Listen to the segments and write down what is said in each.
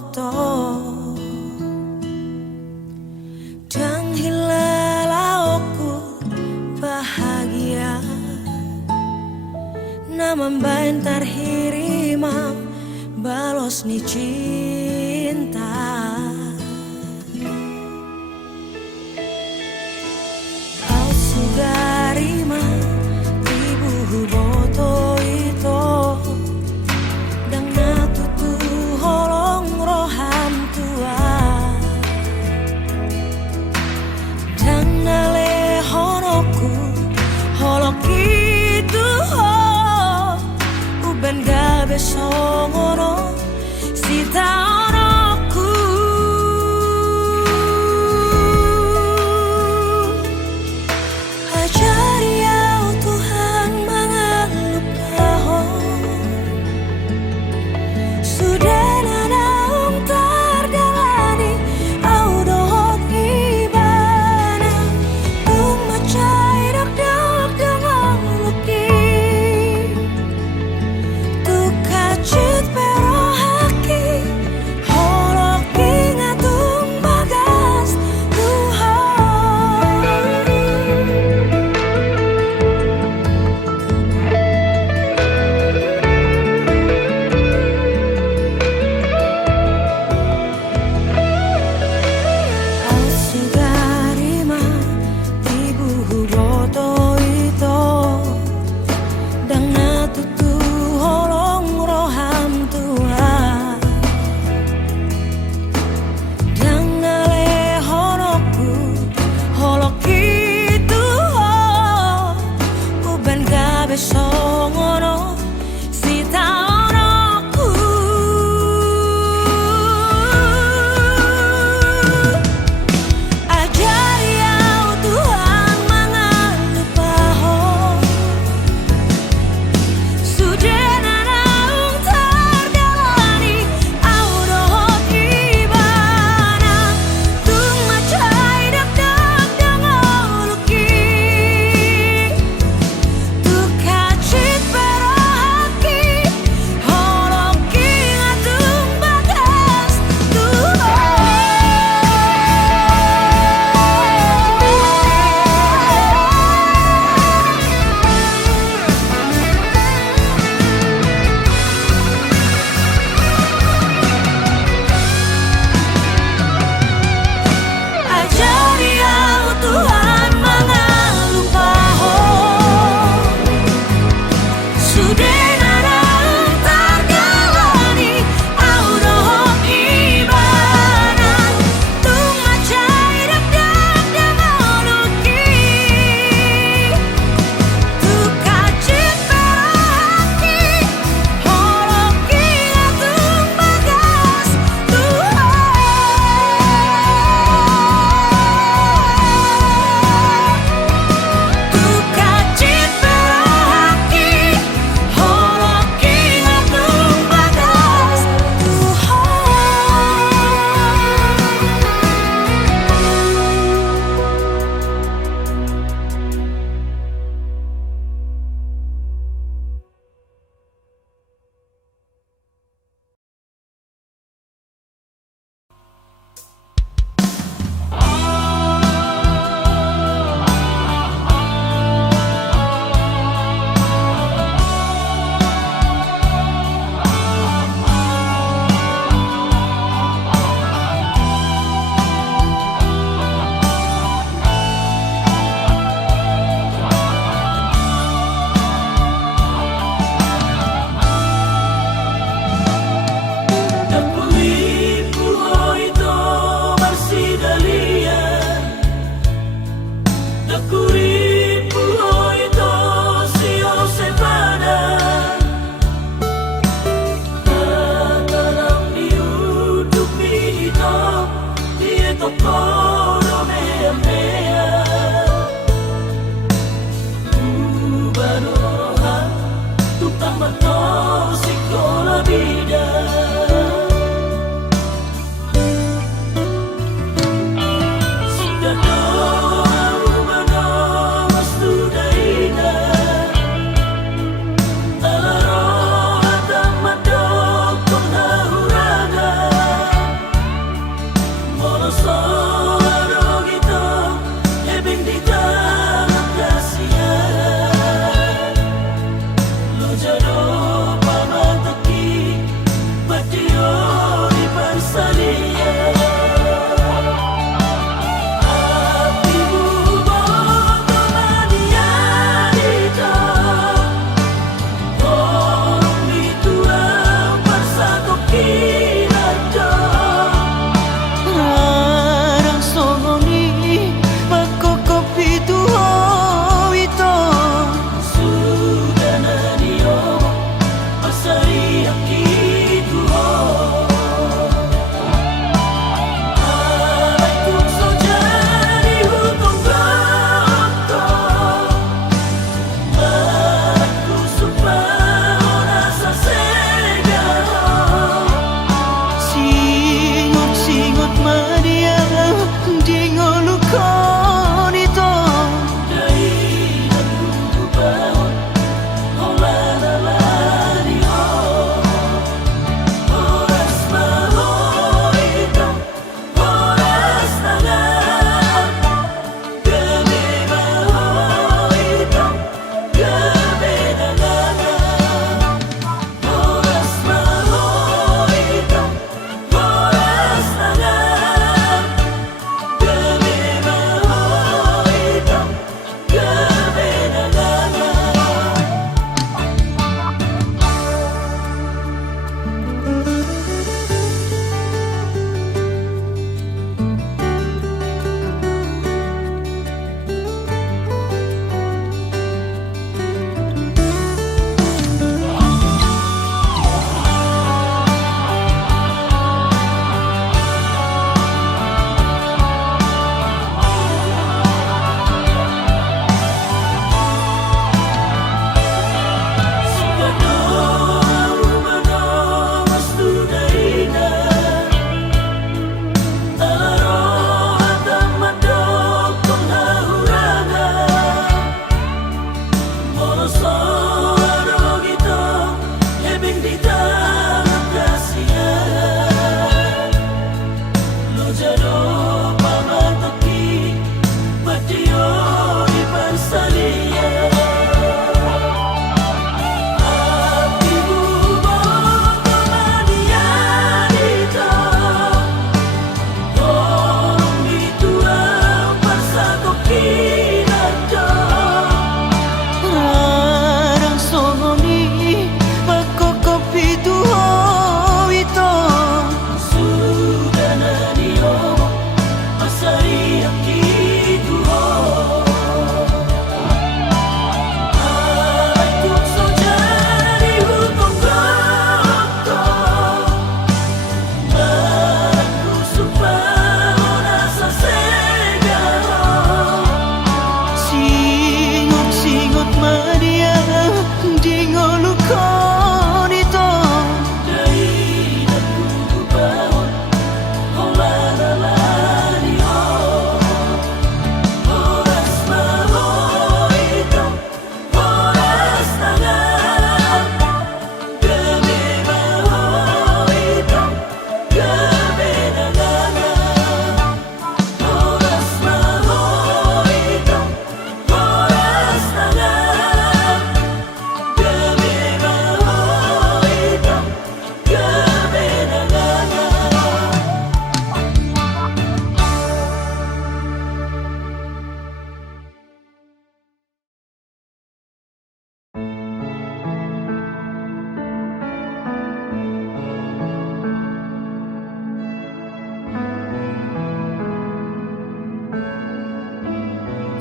boto dan hilala aku bahagia na mambayan tarhirima balos ni cinta. Au sugarima ibu boto ito dang natutu holong roham tua dang nale honoku holok itu ho uben gabe songono sita onoku ajari au Tuhan mengeluh kahon sudah nanaung tardalani au dohot ibana tung macai dok dok dengan luki tu kacit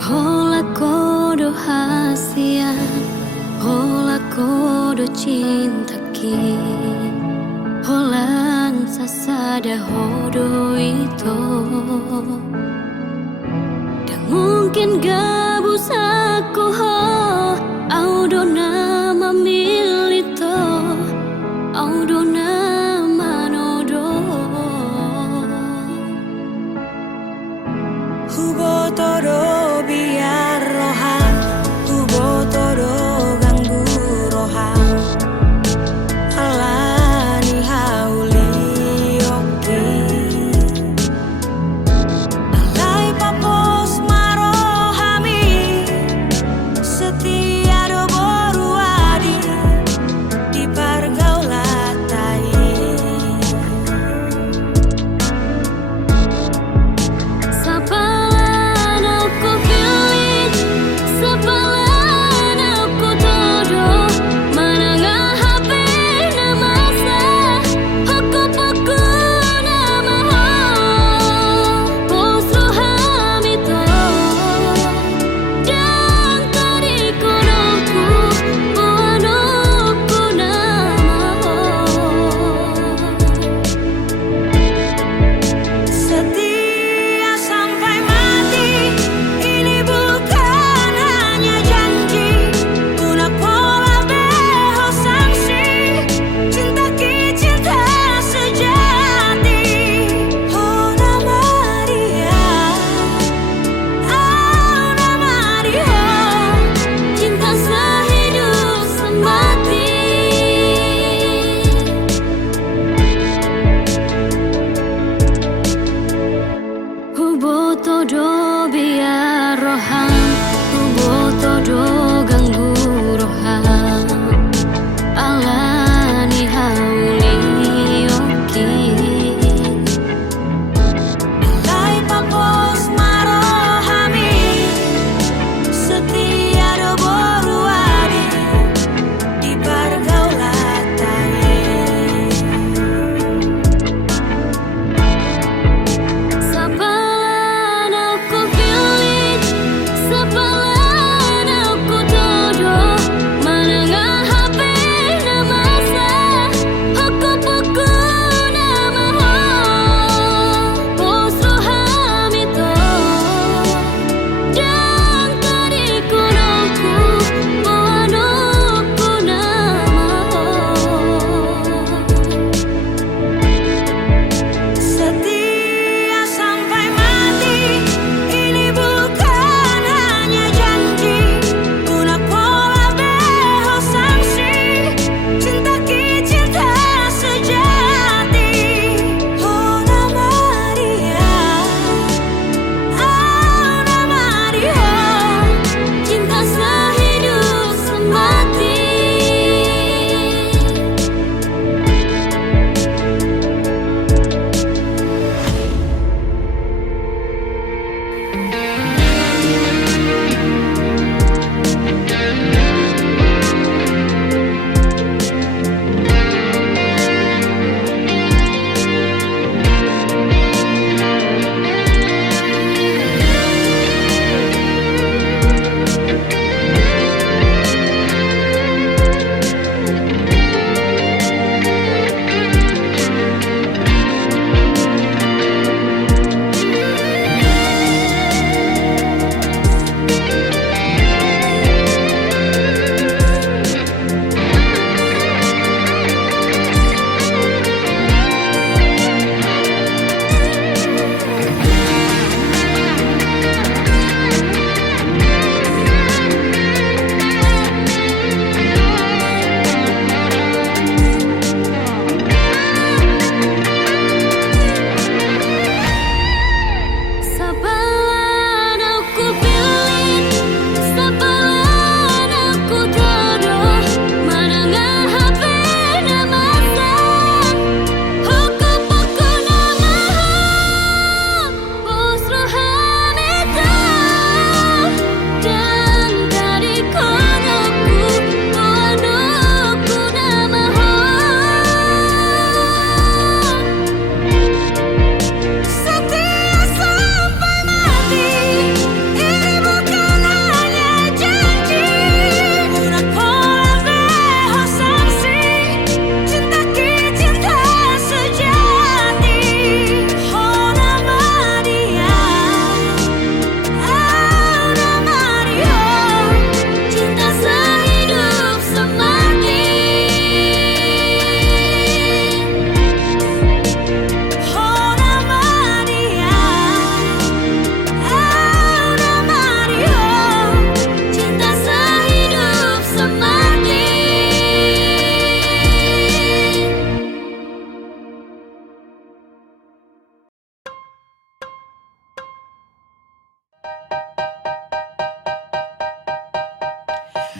Hola kodo hasian, hola kodo cinta ki, holan sasada hodo itu. Dan mungkin gabus aku ho, audo nama milito, audo nama nodo. Hubo todo biar rohan, hubo todo ganggu rohan. Alani hauli oke, alai papos marohami,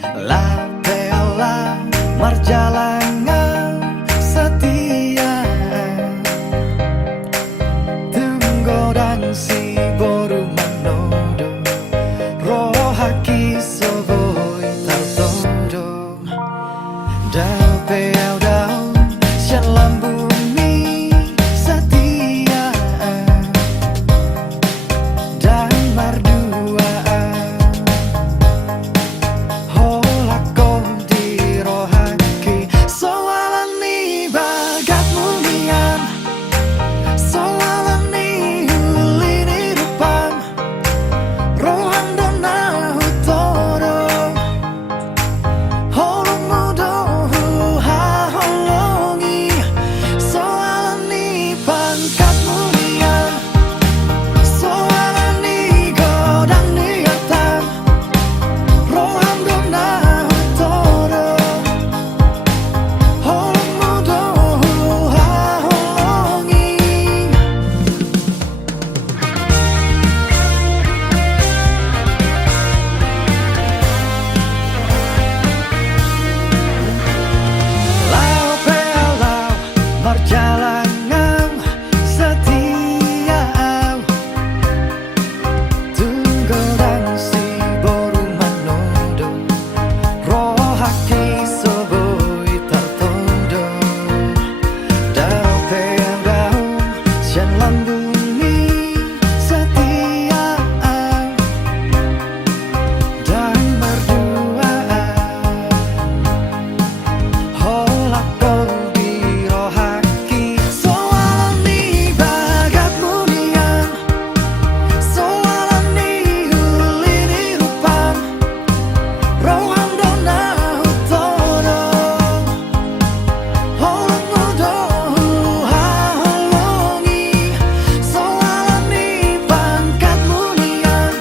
La Peala Marjalangan setia Tunggodang si boru manodo Rohaki soboi taltodo Dau peau dau sian lambumi setia Dan marduaan Holako di rohaki Soalani bagat mulian Soalani hulini rupam Rohan dona hutoro Holong mudo ha holongi Soalani pangkat mulian Soalani godang niatan Rohan dona hutoro Holong mudo ha holongi Lau pelau marjalangan setia Tunggodang si boru manodo Rohaki soboi tartodo Dau peau dau sian lambumi setia Dan merduaan Holako di rohaki Soalani bagat mulian Soalani hulini rupam Rohan dona hutoro Holong mudo ha holongi Soalani pangkat mulian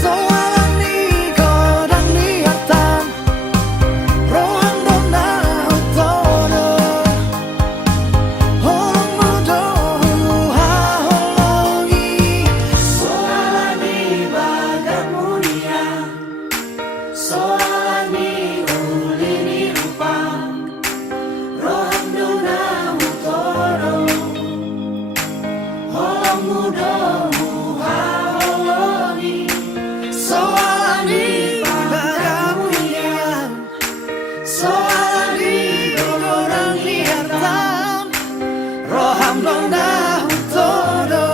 Soalani godang niatan Rohan dona hutoro Holong mudo ha holongi Soalani bagat mulian Soalani ulini rupam Rohan dona hutoro Holong mudo ha holongi Soalani bagat mulian Soalani godang niatan Rohan dona hutoro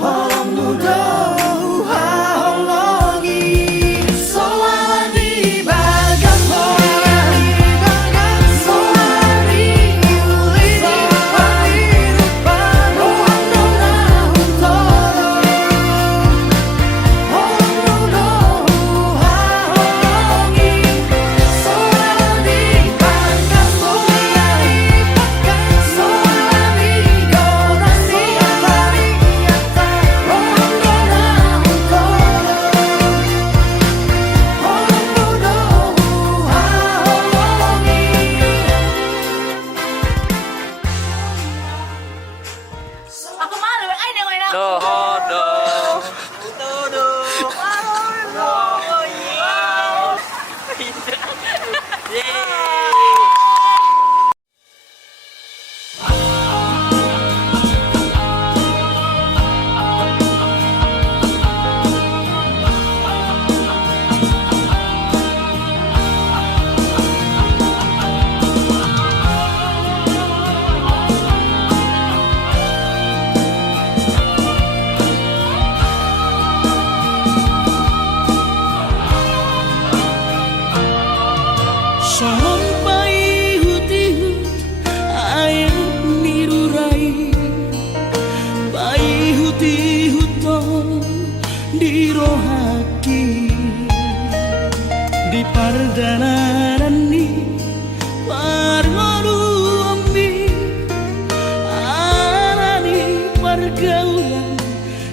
Holong mudo ha holongi Soalani bagat mulian Soalani ulini rupam Rohan dona hutoro Holong mudo ha holongi Soalani bagat mulian Soalani godang niatan Rohan dona hutoro Holong mudo ha holongi Aku malu, ay nangoy na. Todo. Todo. Oh, Sampai hutihut air nirurai Pai hutihut di rohaki Di pardanarani parngolu ambi Arani pergaulan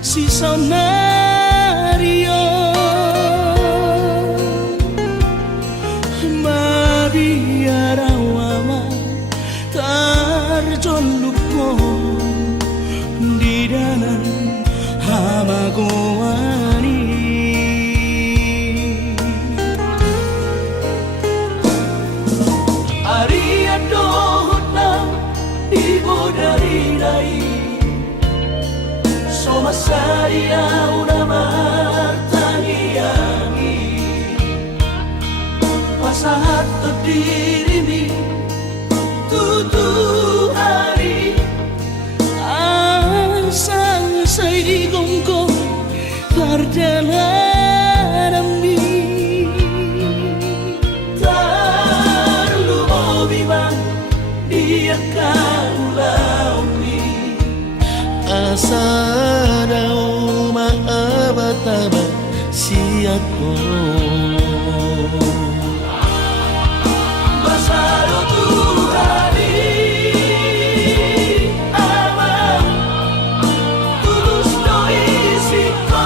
si sonario Biarawama tarjoluko di dalam hamagoani dari Soma saria una martangiangi Pasahat to dirimi Tutu hari Asang say gongko Perjalanan Asarau maabataba siako Basaro Tuhani Ama Tulus no isiko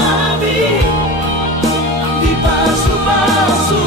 Nabi Di pasu-pasu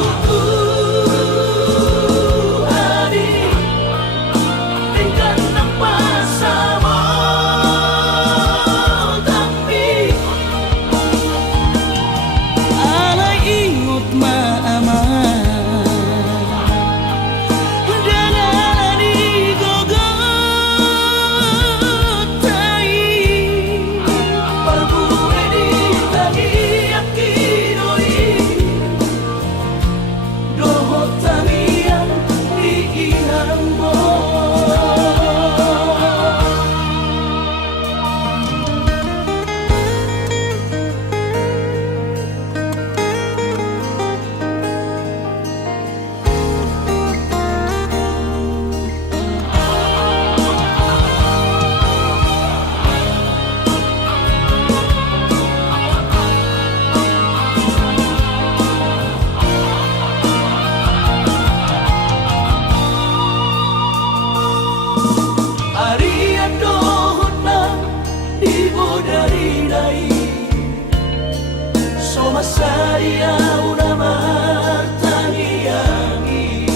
Masaria una martangiangi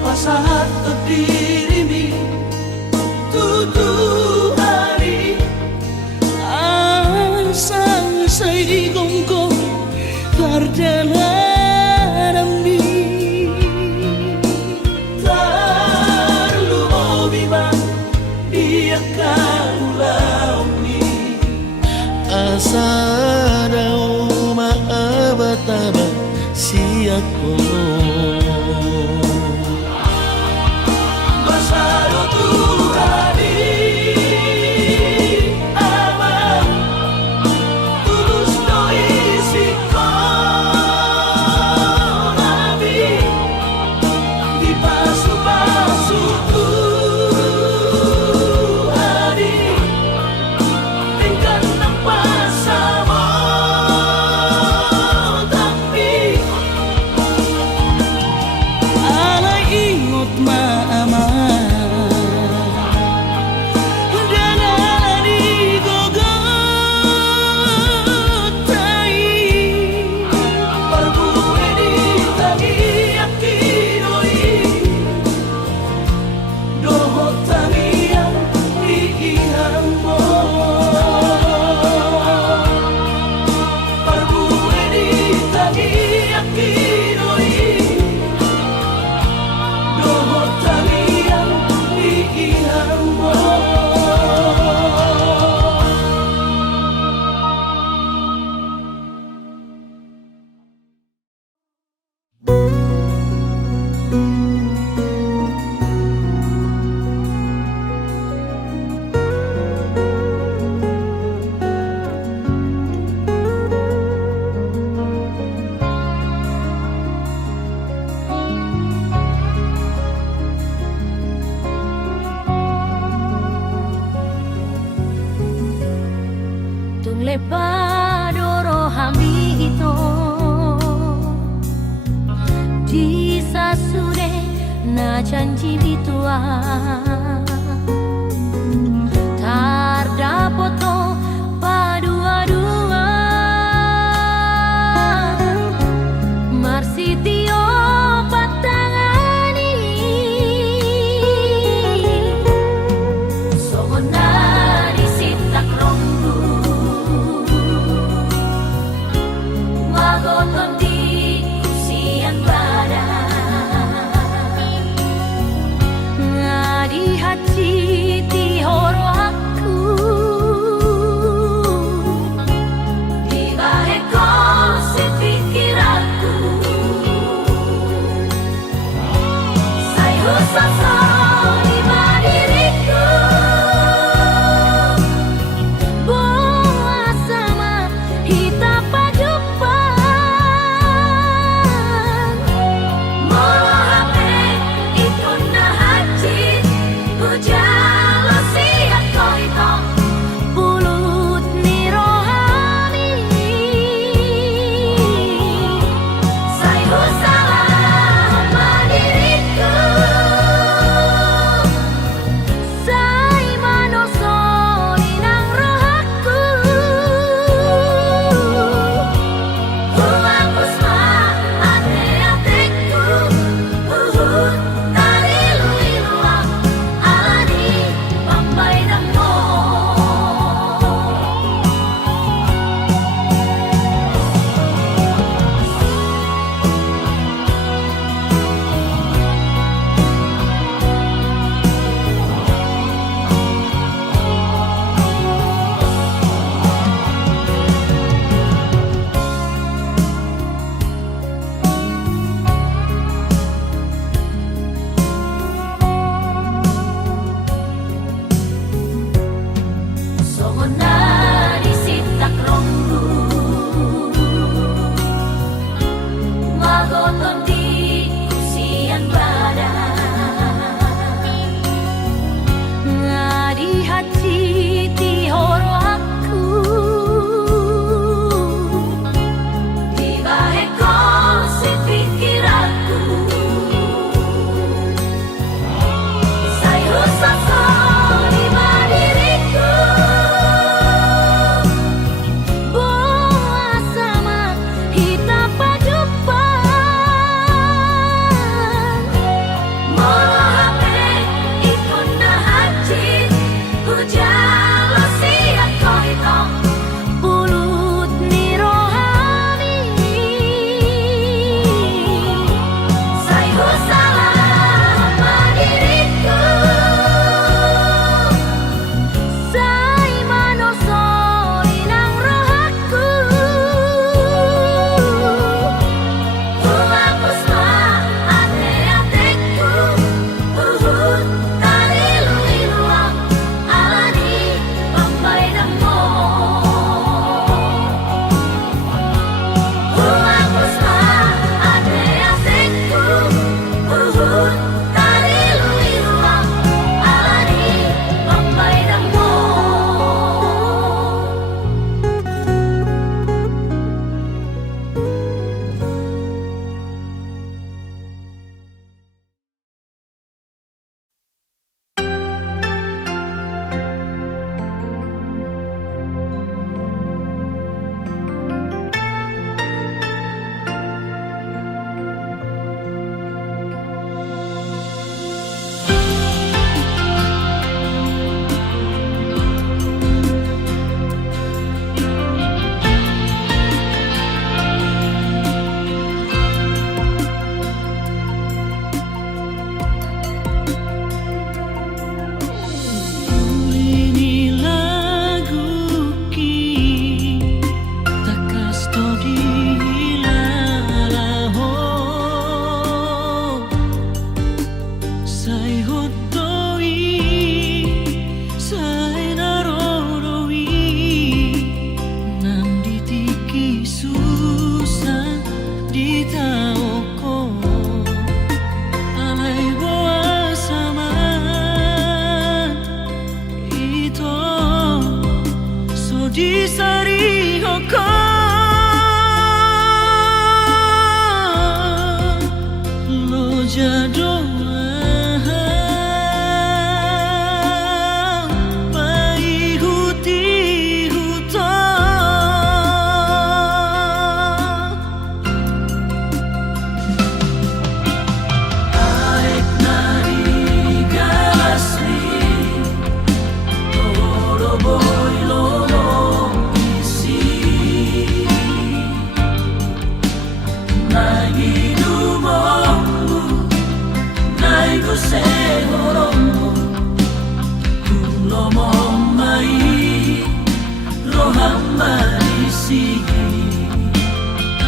Pasahat to dirimi Tutu hari Asang say gongko Perjalanan Tarlu obiman Dia kaulau Asarau maabataba siako Basaro Tuhani Ama Tulus no isiko Nabi Di pasu-pasu Tuhani Tingkat sama tapi alay ingot maama danani gogotai perbuwe di tangi yakinoi dohot tangian diinammo Lepadoro hami ito di sasure na janji bitua tardapoto padua-dua marsitio patangani somonari sitak rombu magoton di kusian badan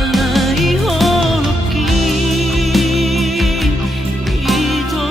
Alai holoki ito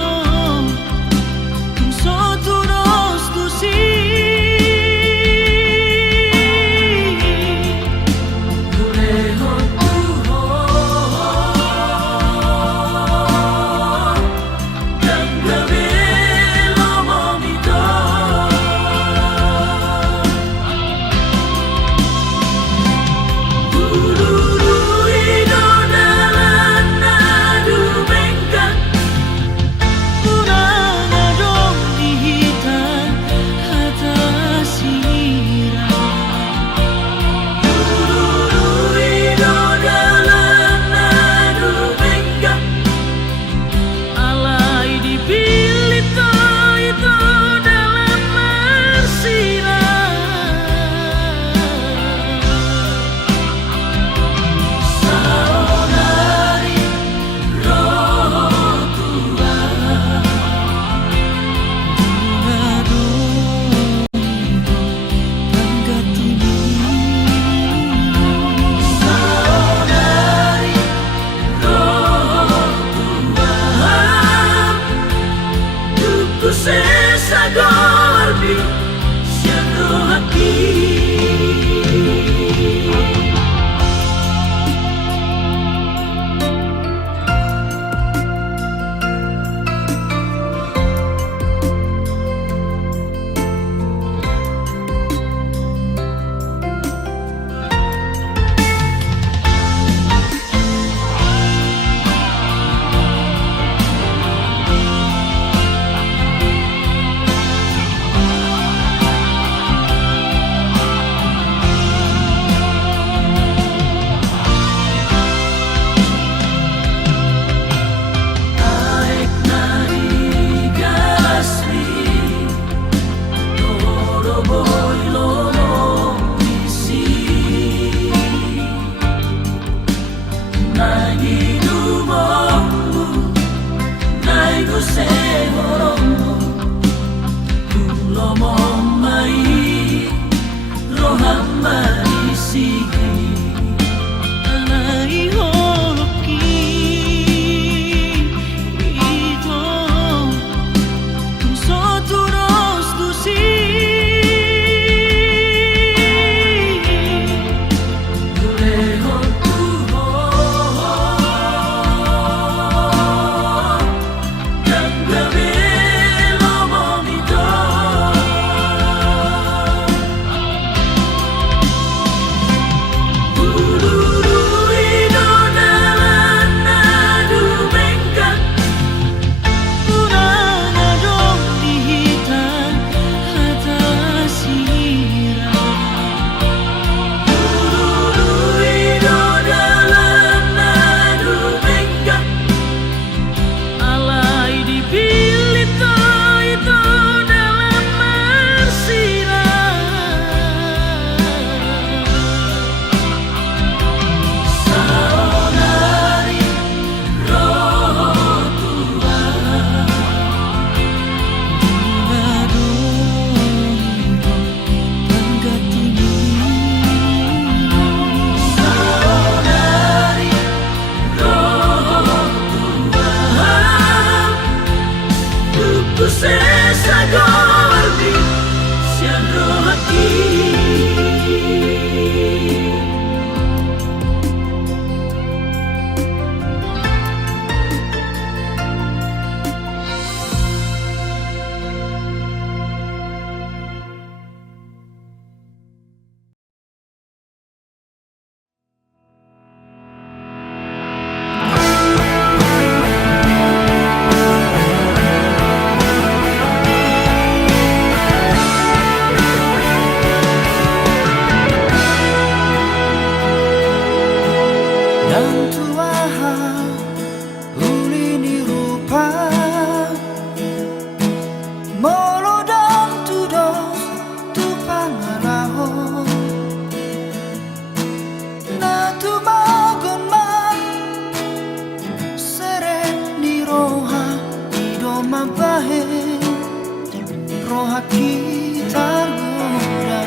hati tergoda.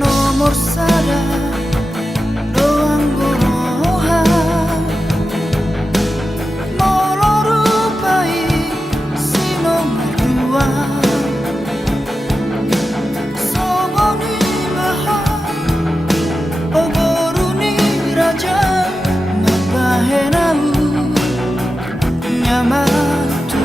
Nomor sada doang goroha molorupai si nomor dua songoni maha ogoruni raja magahenau nyamatu.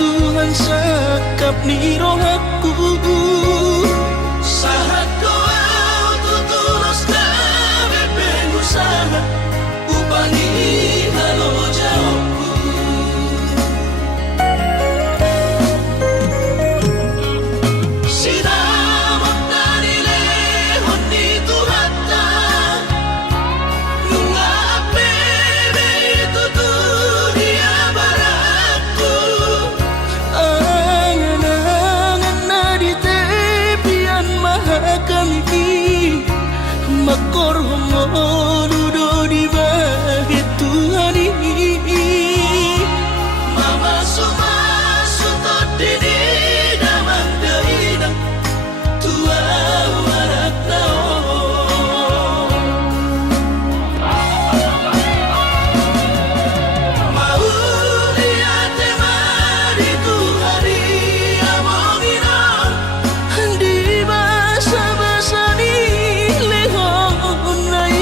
Tuhan sakap ni rohaku sahat doa tutulus kami pengusaha upangi halo jawabku sinamak dari lehon di tuhata nunga apebe itu dunia baratku angan-angan na di tepian mahakami makor homo dudo di bahit Tuhan ini mama suma sutot dini damang dahinang tua warak tao mau lihat mari Tuhari amongina di basa-basa ni lehon nai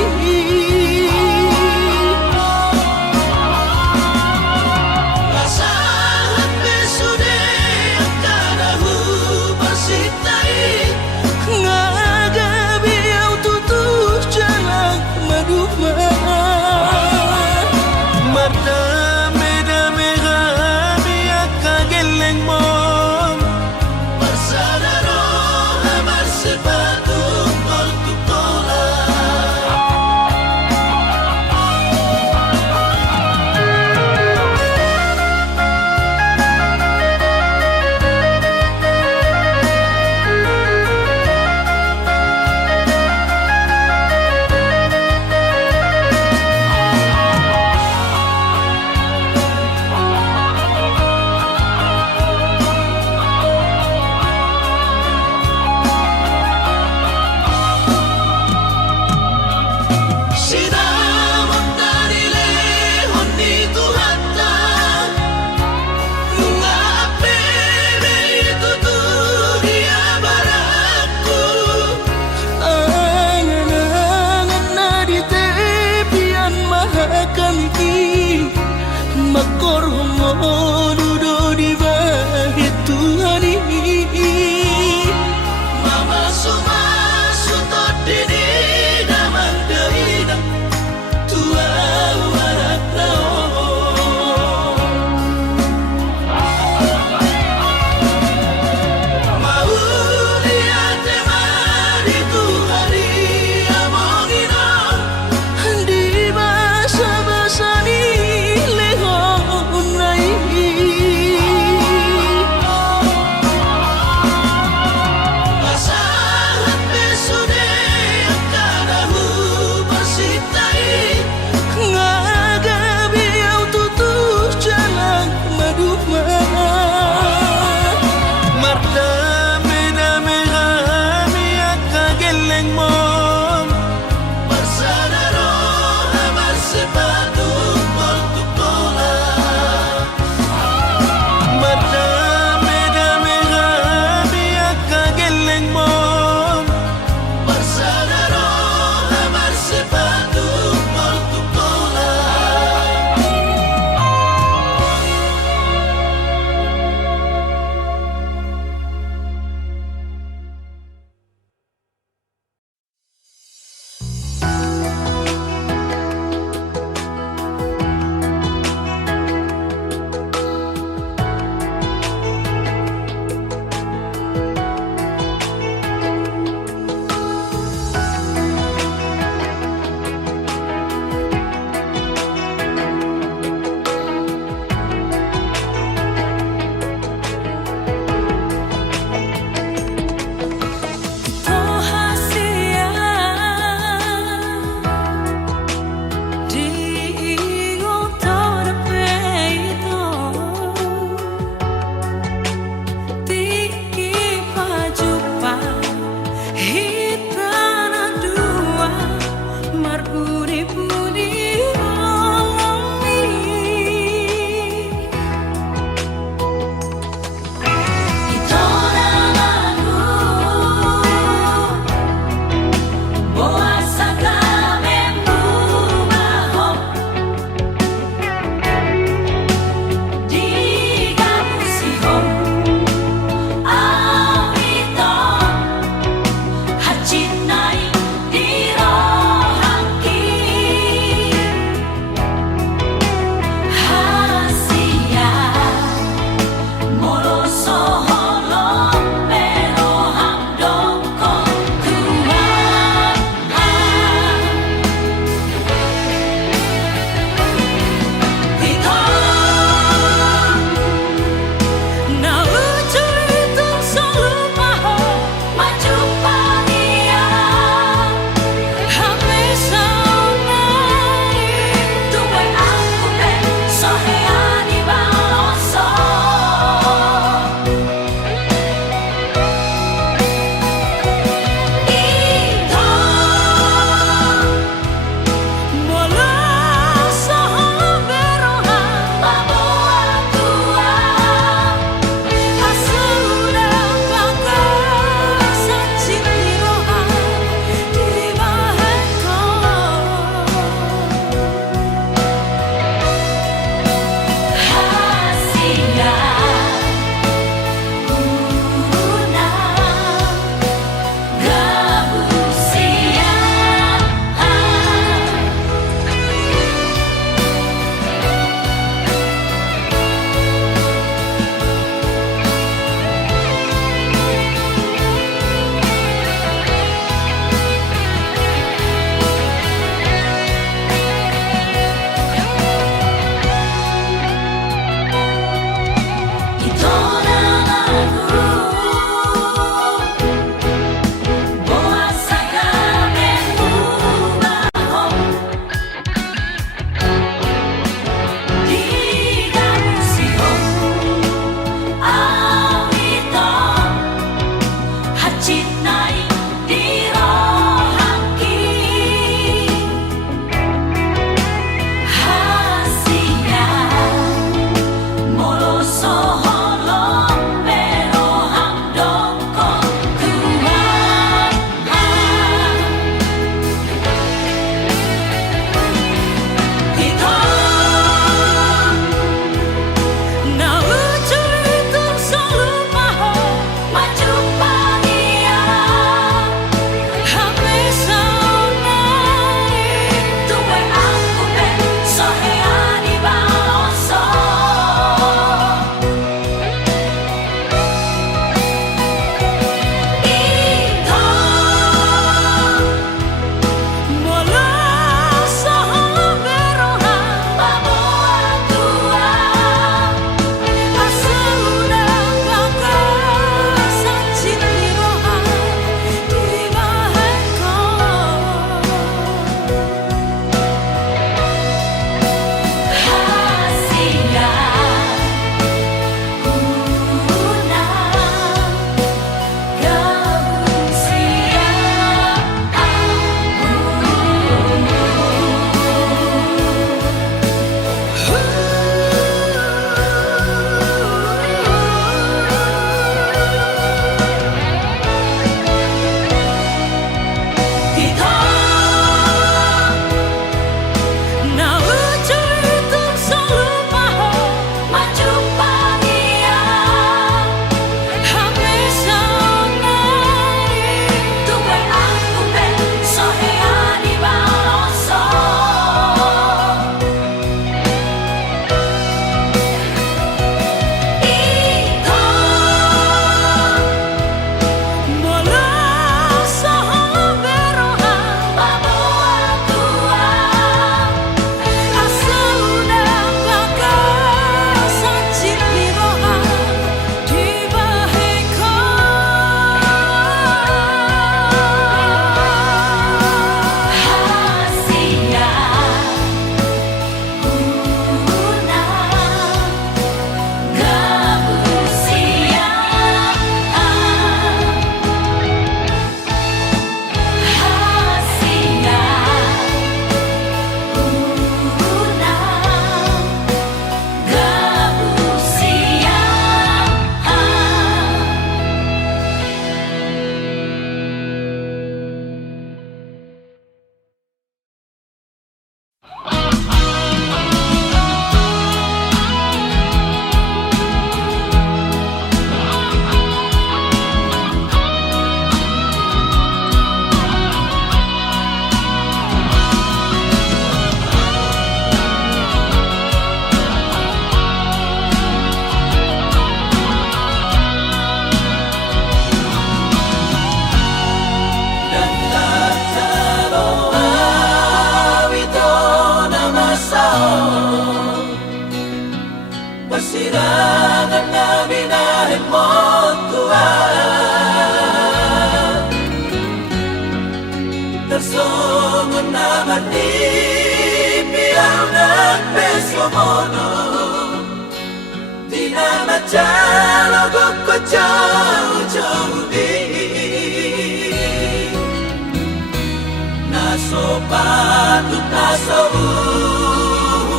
sutot dini damang deina tua warak mau lihat temari tu hari amongina di basa-basa ni lehonai Pasal Jangan naminahin mo tuhan Tersungon naman di Piyaw ng peso mono Di na machalogok ko jauh-jauh di Naso patut naso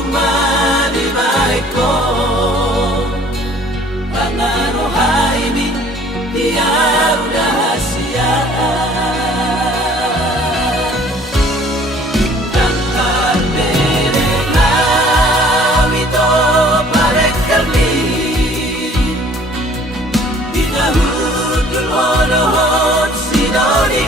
umanibay ko Pangarohay mi diyaw rahasia Honohon sinoni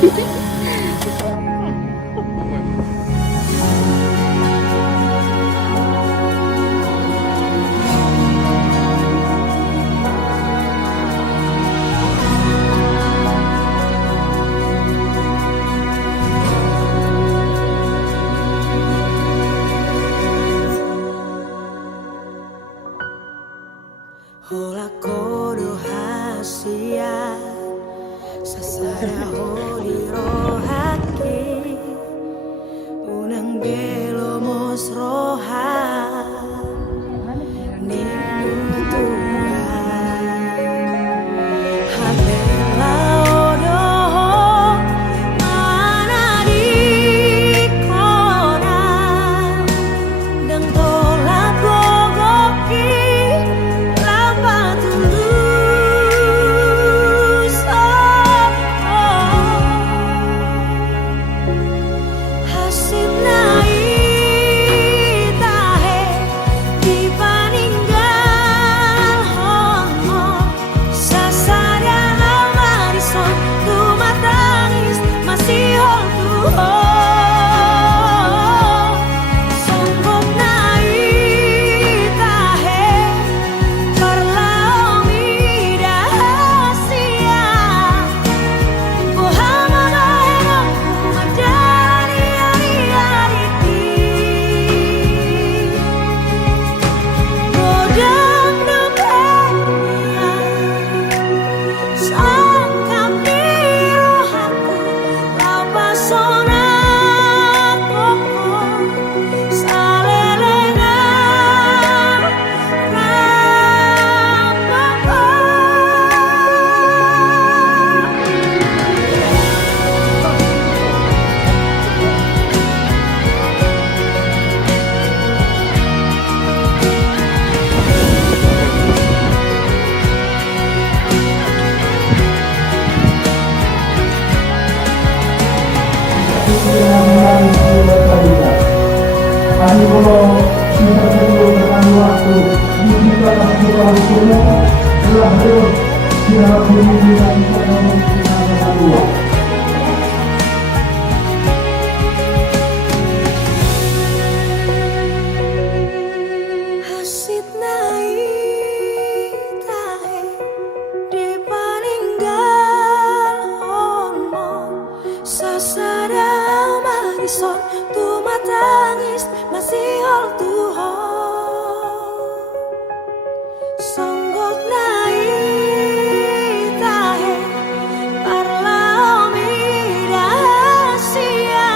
Hola kodo hasia sasara holiro haki unang belo mos roha nimu Tuhan habela odo mana di kona dan tolak gogoki Kami kalau bisa dengan waktu kita lakukan hukumnya telah harus siap bumi dan kita dengan dua. Hasit nai tahe di paninggal ono sasada marison tu matangis masih hol tuho songgok nai tahe parla omida sia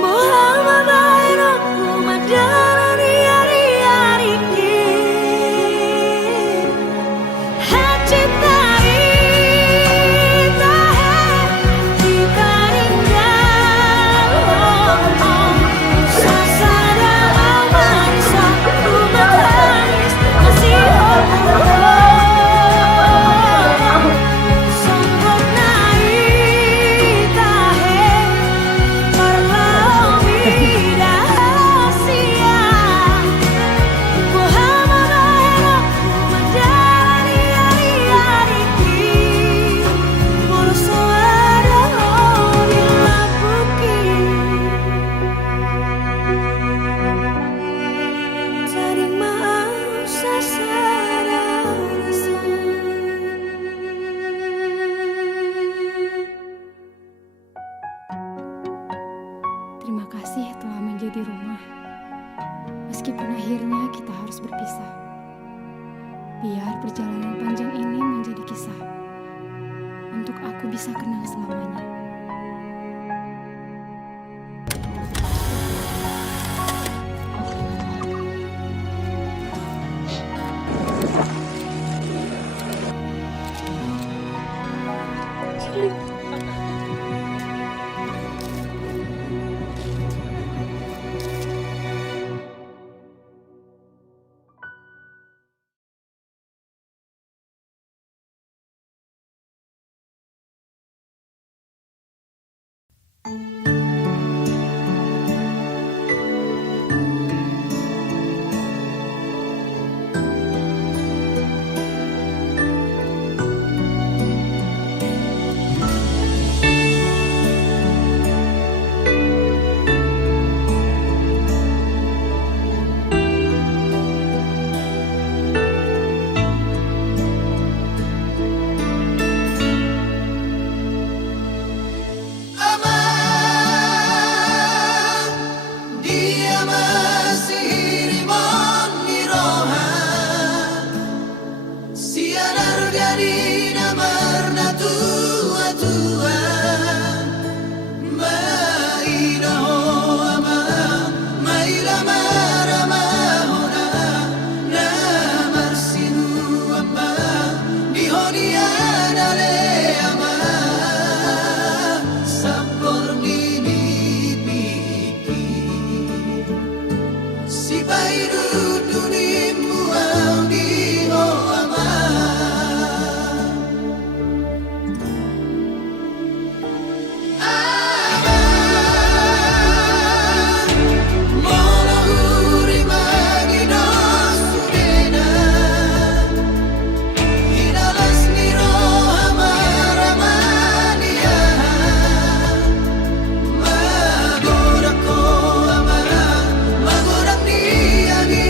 Muhammad akhirku majalani hari-hariku hajit nai tahe di paninggal sasada marison tu matangis masih hol tuho songgok nai tahe parla omida sia Muhammad akhirku majalani hari-hariku mulu suara dilabuki terima sasara rasul. Terima kasih telah menjadi rumah. Meskipun akhirnya kita harus berpisah. Biar perjalanan panjang ini menjadi kisah. Untuk aku bisa kenal selamanya. si bairu dunimu au di o ama mono huri magi no sudena inalas niro amara mania magorak ko amara magorak ni ani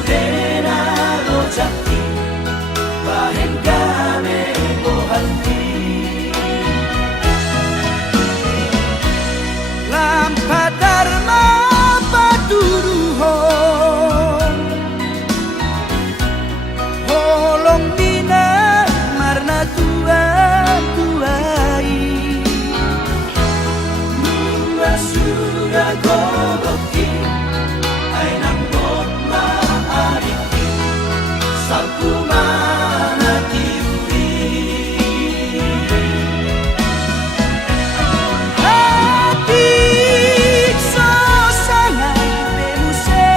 sudena rojaki bahengkane bohanti lampa dharma paturuhon holong dina marna tua tuai nungga sudah gogoki ainang bot maariki salku mana tiuri adik sosana benuse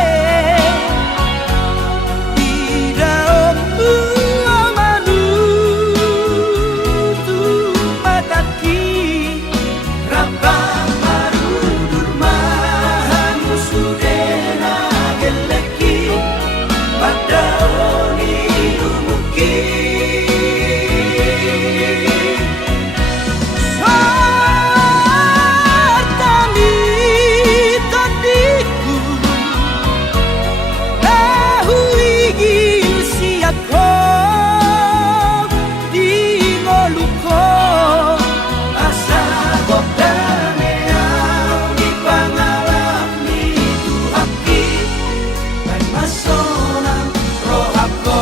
tidak ombu amanu tu mataki rabang marudur mahan musudena geleki padoni dumuki sartami tadiku dahuigi siako di ngoluko asa gopdane di pangalami tuhaki dan masonang rohako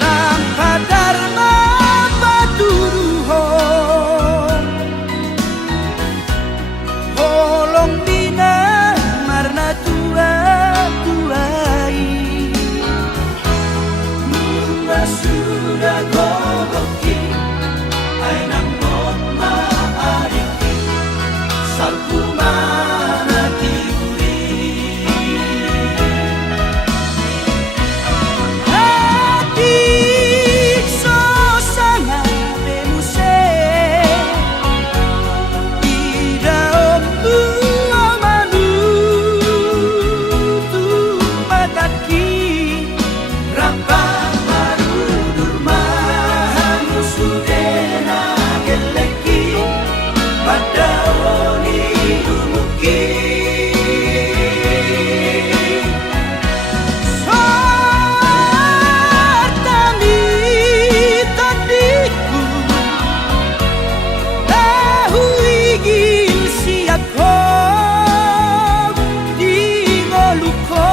lampa dharma paturuhon holong dina marna tua tuai nungga sudah gogoki ainang bot maariki salku mana tiuri adik sosana benuse tidak ombu amanu tu mataki rabang marudur mahan musudena geleki padoni dumuki sartami tadiku dahuigi siako di ngoluko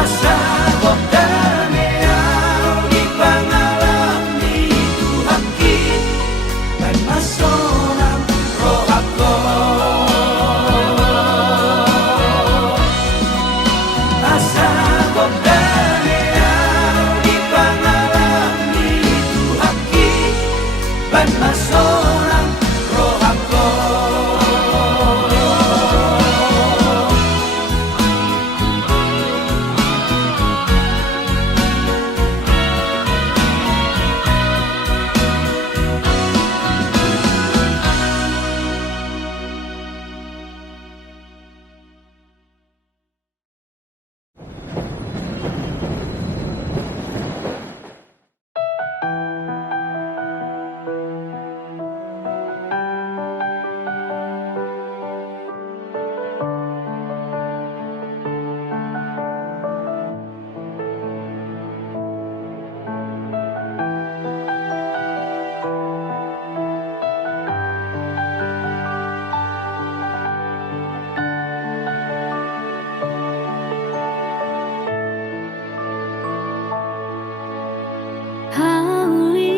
asa gopdane di pangalami tuhaki dan masonang rohako asa gopdane di pangalami tuhaki dan masonang rohako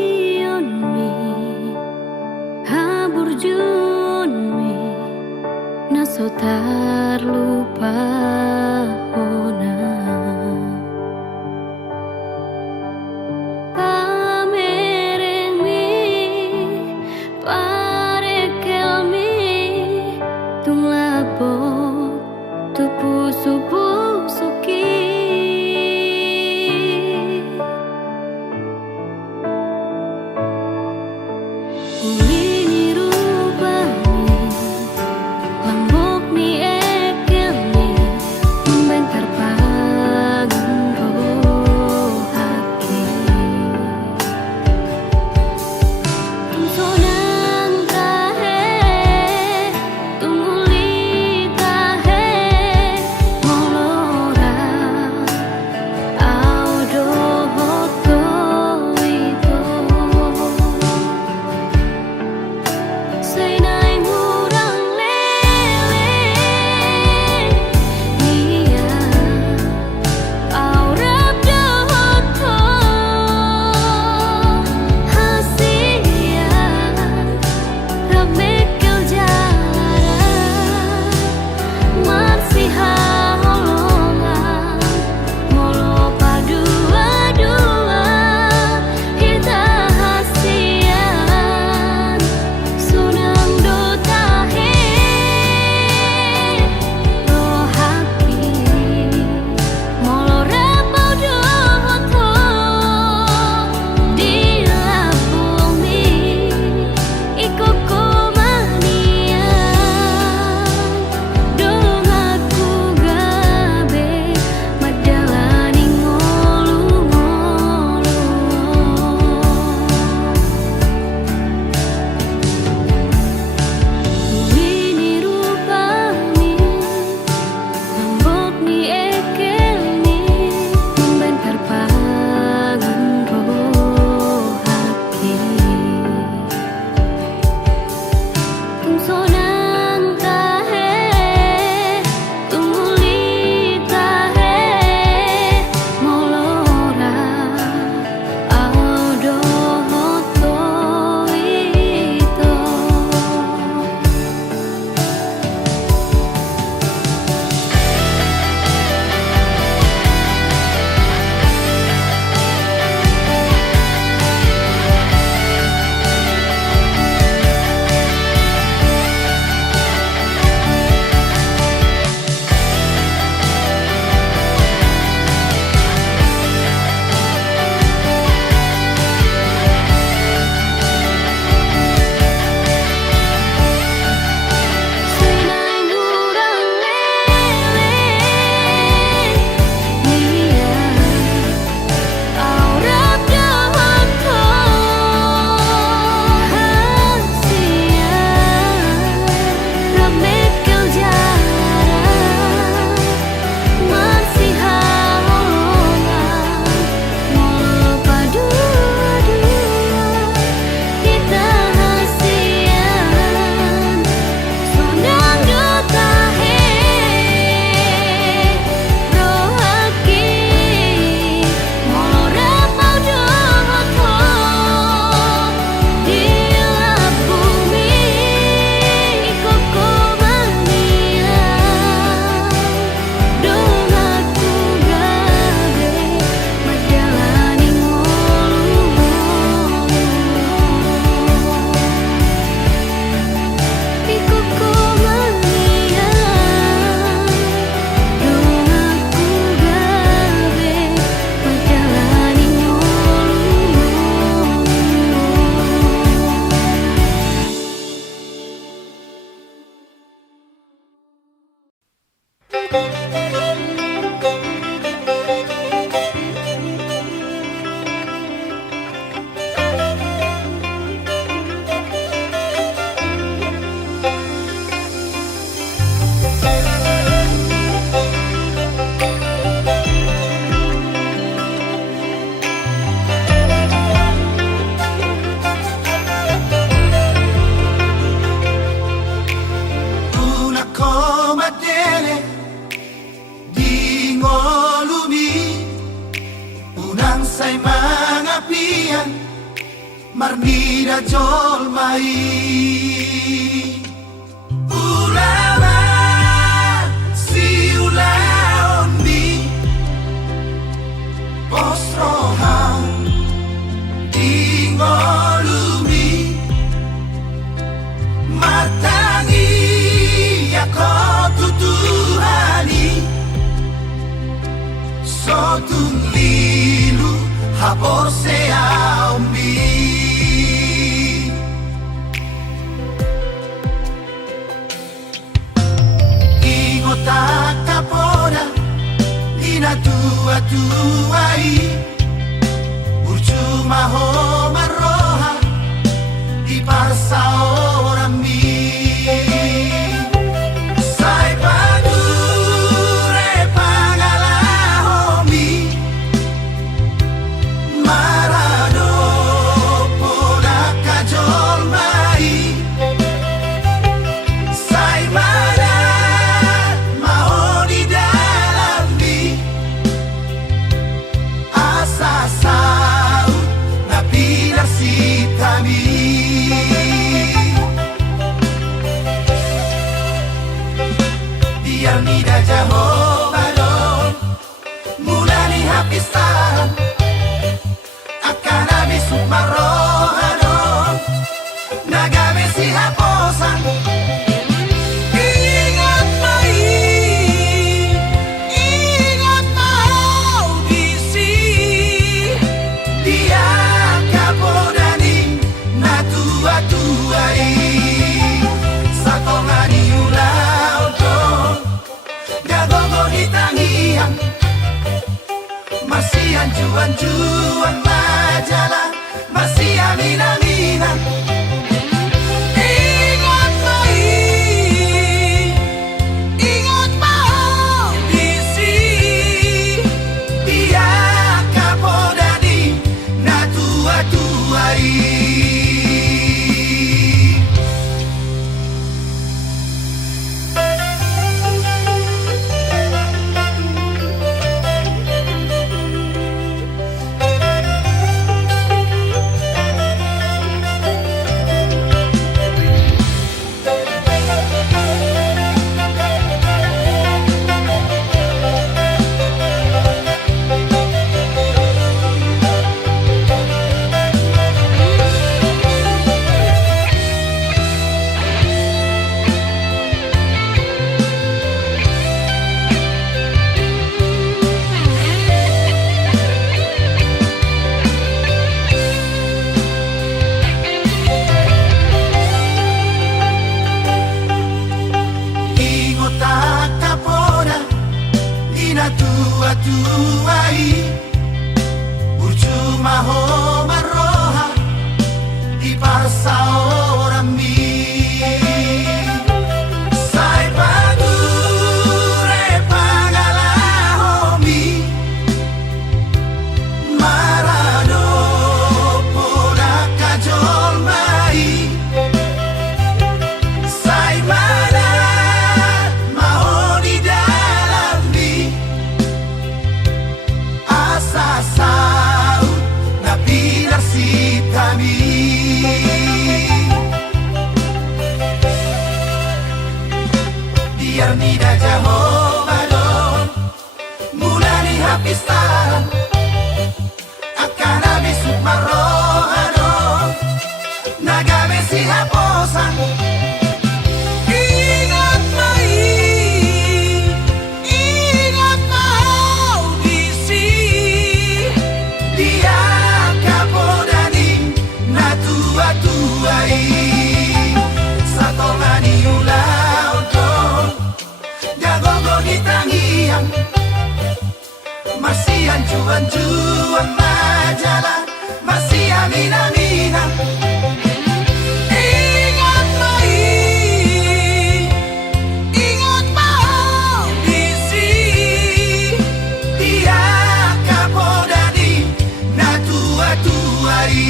Haulionmi, haburjunmi, nasotar lupa ona. Pamerengmi, parekelmi, tung lapok, tu pusu marnida jolmai ulama si ulaondi posroham ingolumi matangi yakotutuhani sotung lilu hapor seaombi ingota kapora ina tua-tuai urcuma ho maroha di parsa orang mi sai padure pangalahomi marado poda kajol mai sai madat mau di dalam mi asa saut na pilar si kami biar nida Jehovah don mulai hapistan akan habis sukmarohadon nagame si haposan ingat mau bisi dia kapodani na tua-tuai satongani ulau don gagogo hitangian masih anjuan-juan majalah masih amin-aminan ingat mau bisi dia kapodani na tua-tuai ingota kapora ina tua-tuai urcuma ho maroha di parsa orang mi sai padure pangalahomi marado poda kajol mai sai madat mau di dalam mi asa saut na pilar si kami biar nida Jehovah don mulai hapistan akan habis sukmarohadon nagame si haposan ingat mau bisi dia kapodani na tua-tuai satongani ulau don gagogo hitangian masih anjuan-juan majalah masih amin-aminan ingat mau bisi dia kapodani na tua-tuai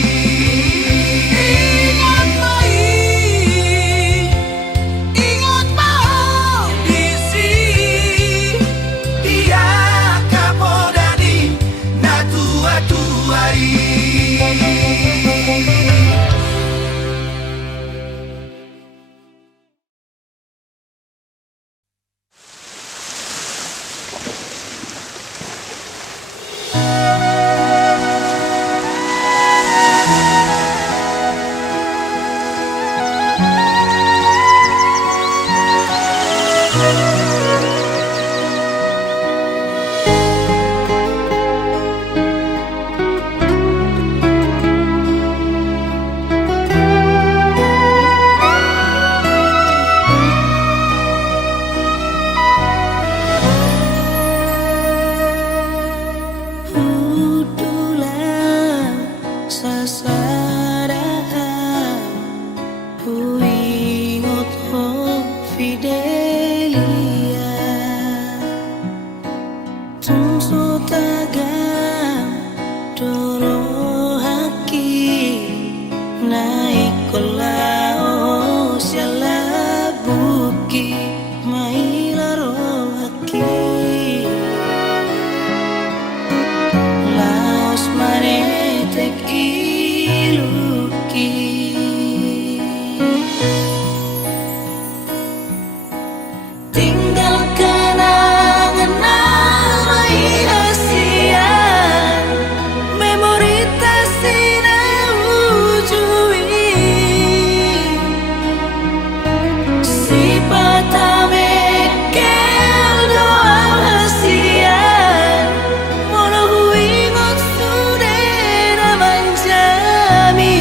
ingat mau bisi dia kapodani na tua-tuai Tungsu tagang doro haki naik kolao siala buki mailaro haki laos manetek iluki tinggal kenangan namai Asia memori tasina ujui si patame kel doa Asia molo huingot sudena manjami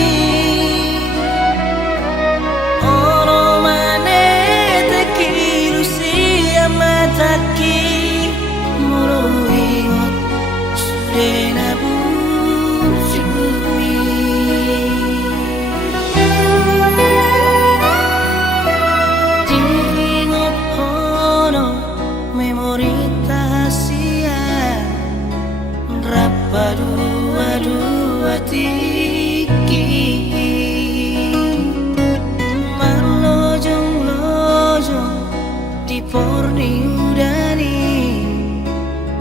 ono manete kilusia mataki molo huingot sudena bujumi diingot ono memori tahasia rapa dua tiki marlojong-lojong di porni udani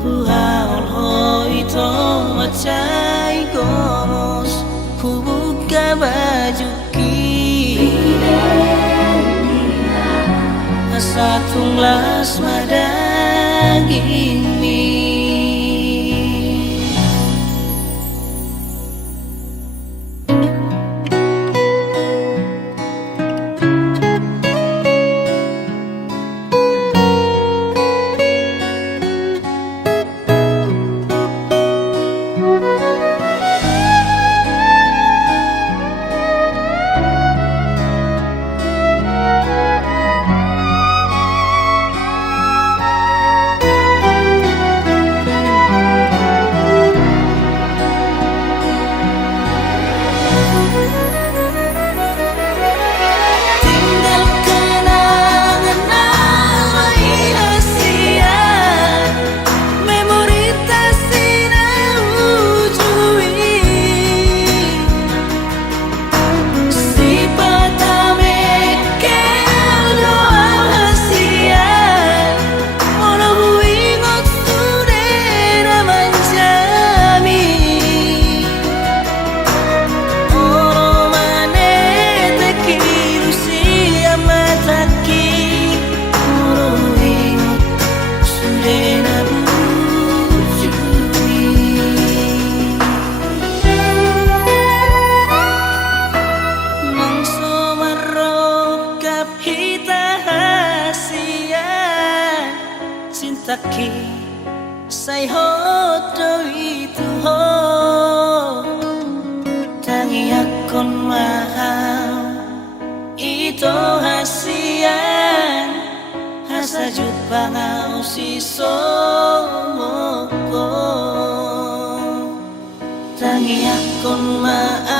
huhaol hoito macai gomos kubuka bajuki asa tunglas madaging mi tinggal kenangan namai Asia memori tasina ujui si patame kel doa Asia molo huingot sudena manjami ono manete kilusia mataki molo huingot sudena bujumi mangso marokap hita hasian cintaki say hodo itu ho tangi akon mahal ito hasian hasajud bangau si somoko tangi akon mahal